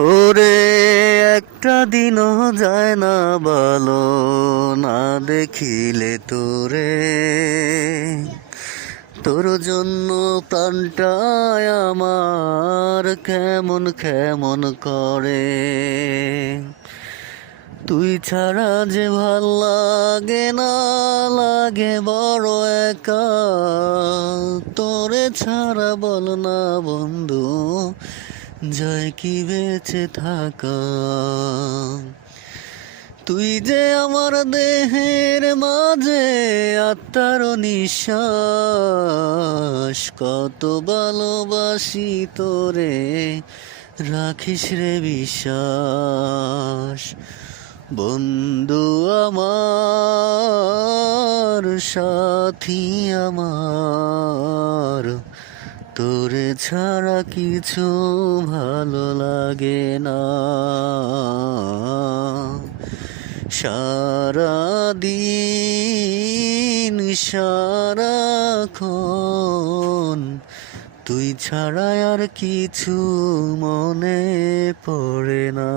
ওরে একটা দিনও যায় না ভালো, না দেখিলে তোরে। তোর জন্য প্রাণটায় আমার কেমন কেমন করে। তুই ছাড়া যে ভাল লাগে না, লাগে বড় একা। তোরে ছাড়া বল না বন্ধু, যায় কি বেঁচে থাকা। তুই যে আমার দেহের মাঝে আত্মার নিঃশ্বাস, কত ভালোবাসি তোরে, রাখিস রে বিশ্বাস। বন্ধু আমার, সাথী আমার, তোরে ছাড়া কিছু ভালো লাগে না। সারাদিন সারাক্ষণ তুই ছাড়া আর কিছু মনে পড়ে না।